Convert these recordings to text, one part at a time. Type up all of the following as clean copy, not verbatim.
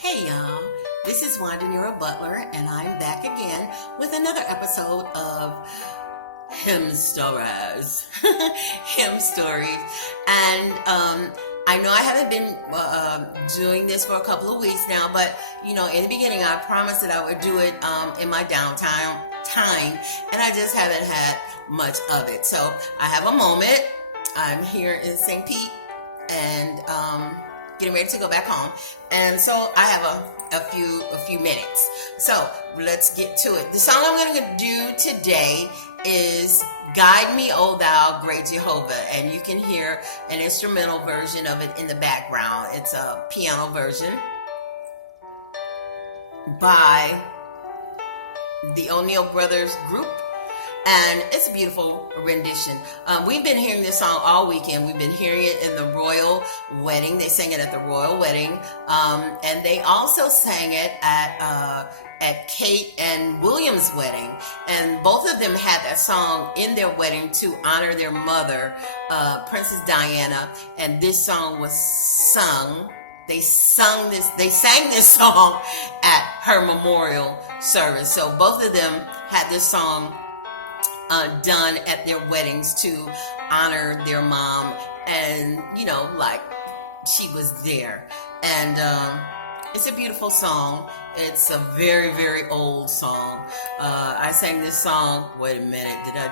Hey y'all, this is Wanda-Nero-Butler and I'm back again with another episode of Hymn-stories. Hymn-stories. And I know I haven't been doing this for a couple of weeks now, but in the beginning I promised that I would do it in my downtime and I just haven't had much of it. So I have a moment. I'm here in St. Pete and getting ready to go back home, and so I have a few minutes. So let's get to it. The song I'm going to do today is "Guide Me, O Thou Great Jehovah," and you can hear an instrumental version of it in the background. It's a piano version by the O'Neill Brothers Group. And it's a beautiful rendition. We've been hearing this song all weekend. We've been hearing it in the royal wedding. They sang it at the royal wedding. And they also sang it at Kate and William's wedding. And both of them had that song in their wedding to honor their mother, Princess Diana. And this song was sung. They sang this song at her memorial service. So both of them had this song done at their weddings to honor their mom, and like she was there. And it's a beautiful song. It's a very, very old song. I sang this song. Wait a minute. I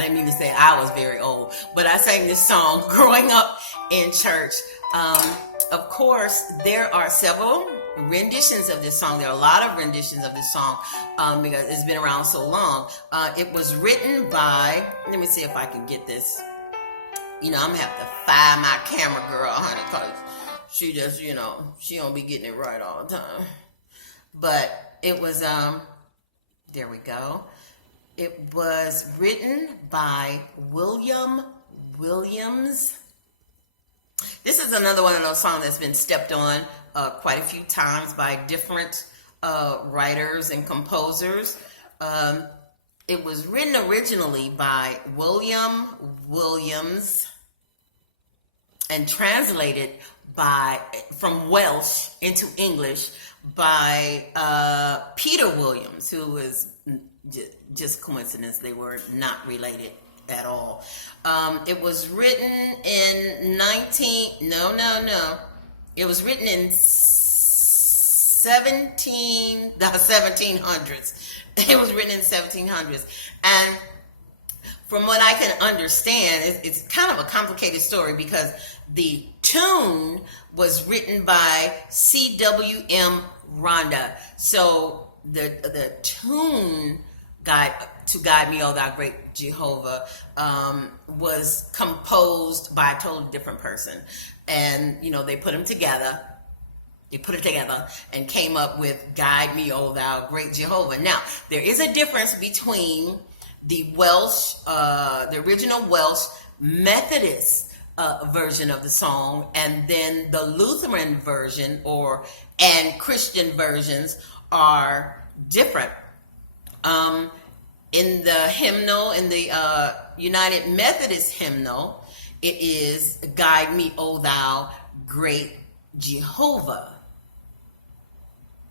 didn't mean to say I was very old, but I sang this song growing up in church. Of course, there are several renditions of this song. There are a lot of renditions of this song because it's been around so long. It was written by, let me see if I can get this. I'm gonna have to fire my camera girl, honey, because she just, she don't be getting it right all the time. But it was, there we go. It was written by William Williams. This is another one of those songs that's been stepped on quite a few times by different writers and composers. It was written originally by William Williams and translated from Welsh into English by Peter Williams, who was just coincidence. They were not related at all. It was written in It was written in the 1700s. It was written in the 1700s. And from what I can understand, it's kind of a complicated story because the tune was written by C.W.M. Rhonda. So the tune to Guide Me, O Thou Great Jehovah, was composed by a totally different person. And, they put them together. They put it together and came up with Guide Me, O Thou Great Jehovah. Now, there is a difference between the Welsh, the original Welsh Methodist version of the song and then the Lutheran version and Christian versions are different. In the hymnal, in the United Methodist hymnal, it is Guide Me, O Thou Great Jehovah.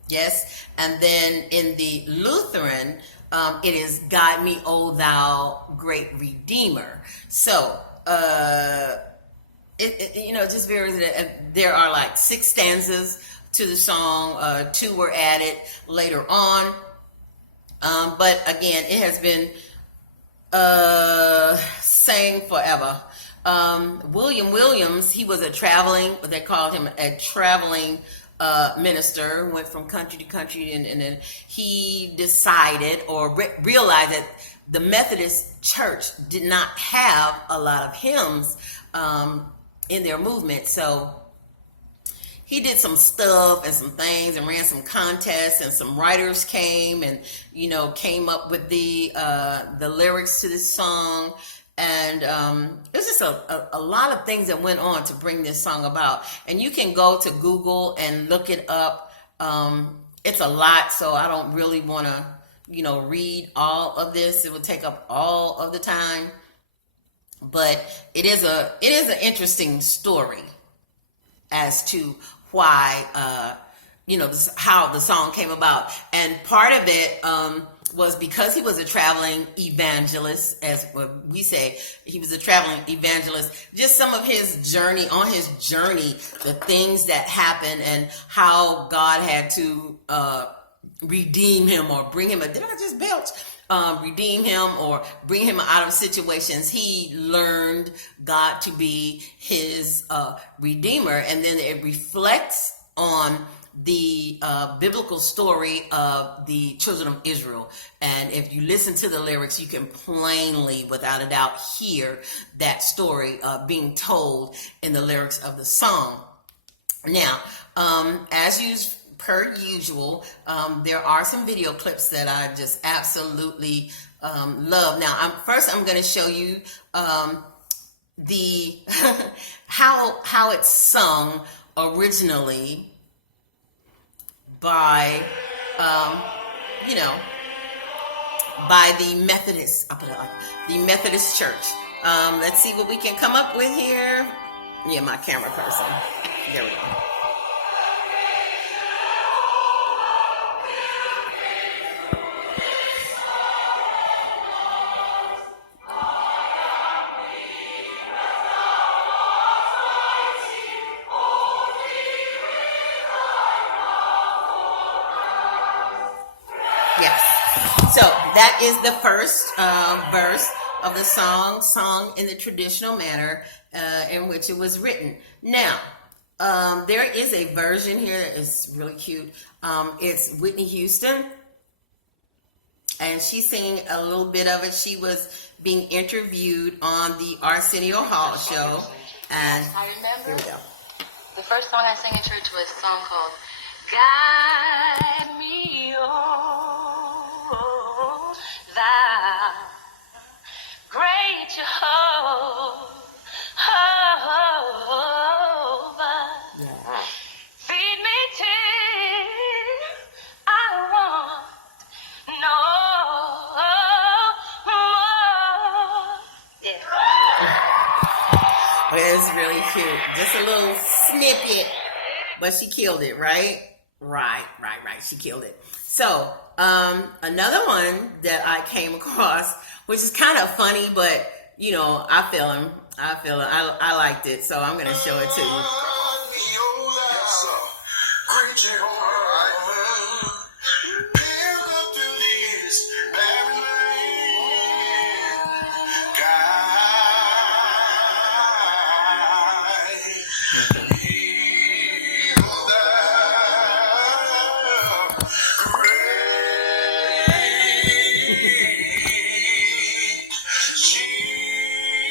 Yes, and then in the Lutheran, it is Guide Me, O Thou Great Redeemer. So, just varies. There are like 6 stanzas to the song. 2 were added later on. But again, it has been sang forever. William Williams, he was they called him a traveling minister, went from country to country, and then he decided or realized that the Methodist Church did not have a lot of hymns in their movement. So he did some stuff and some things and ran some contests, and some writers came and, came up with the lyrics to this song. And there's just a lot of things that went on to bring this song about. And you can go to Google and look it up. It's a lot, so I don't really want to, read all of this. It would take up all of the time. But it is an interesting story as to why how the song came about. And part of it was because he was a traveling evangelist, as we say, he was a traveling evangelist. Just some of his journey, the things that happened and how God had to redeem him or bring him. Did I just belch? Redeem him or bring him out of situations. He learned God to be his redeemer, and then it reflects on the biblical story of the children of Israel. And if you listen to the lyrics, you can plainly, without a doubt, hear that story being told in the lyrics of the song. Now, per usual, there are some video clips that I just absolutely love. Now, I'm going to show you the how it's sung originally by by the Methodist. I'll put it like the Methodist Church. Let's see what we can come up with here. Yeah, my camera person. There we go. Yes. So that is the first verse of the song, sung in the traditional manner in which it was written. Now, there is a version here that is really cute. It's Whitney Houston, and she's singing a little bit of it. She was being interviewed on the Arsenio Hall show. And I remember here we go. the first song I sang in church was a song called Guide Me, Oh, Thou Great Jehovah. Yeah. Feed me till I want no more. Yeah. Okay, it's really cute. Just a little snippet, but she killed it, right? Right. She killed it. So, another one that I came across, which is kind of funny, but I feel him. I liked it, so I'm gonna show it to you.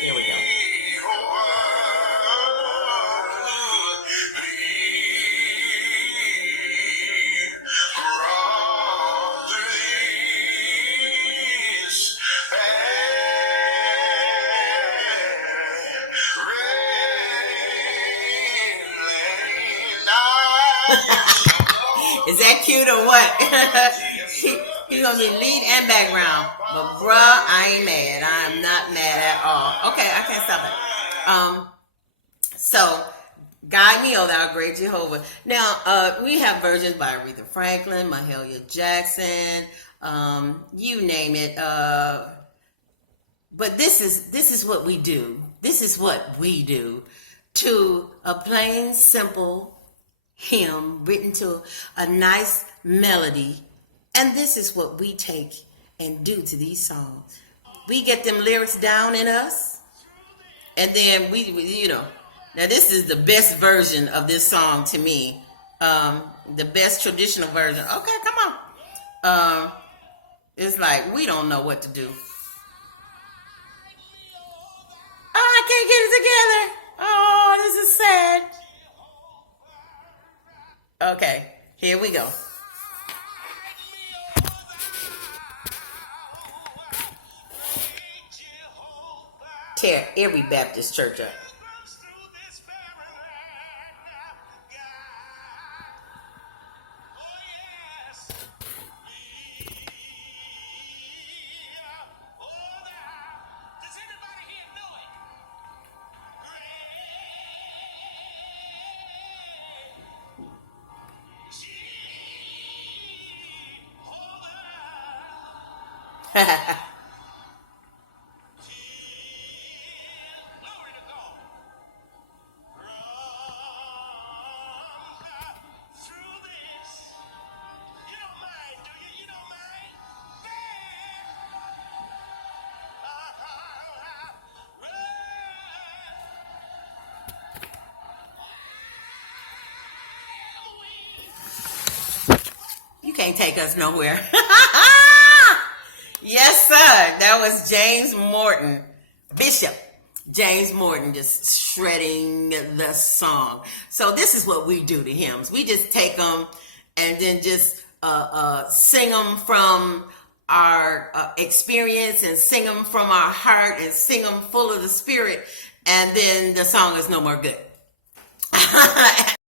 Here we go. Is that cute or what? He's gonna be lead and background. But bruh, I ain't mad. I'm not mad at all. Okay, I can't stop it. So Guide Me, O Thou Great Jehovah. Now, we have versions by Aretha Franklin, Mahalia Jackson, you name it. But this is what we do. This is what we do to a plain, simple hymn written to a nice melody. And this is what we take and do to these songs. We get them lyrics down in us, and then we now this is the best version of this song to me. The best traditional version. Okay, come on. It's like we don't know what to do. Oh, I can't get it together. Oh, this is sad. Okay, here we go. Tear every Baptist church up. You can't take us nowhere. Yes, sir. That was James Morton, Bishop James Morton, just shredding the song. So this is what we do to hymns. We just take them and then just sing them from our experience and sing them from our heart and sing them full of the Spirit, and then the song is no more good.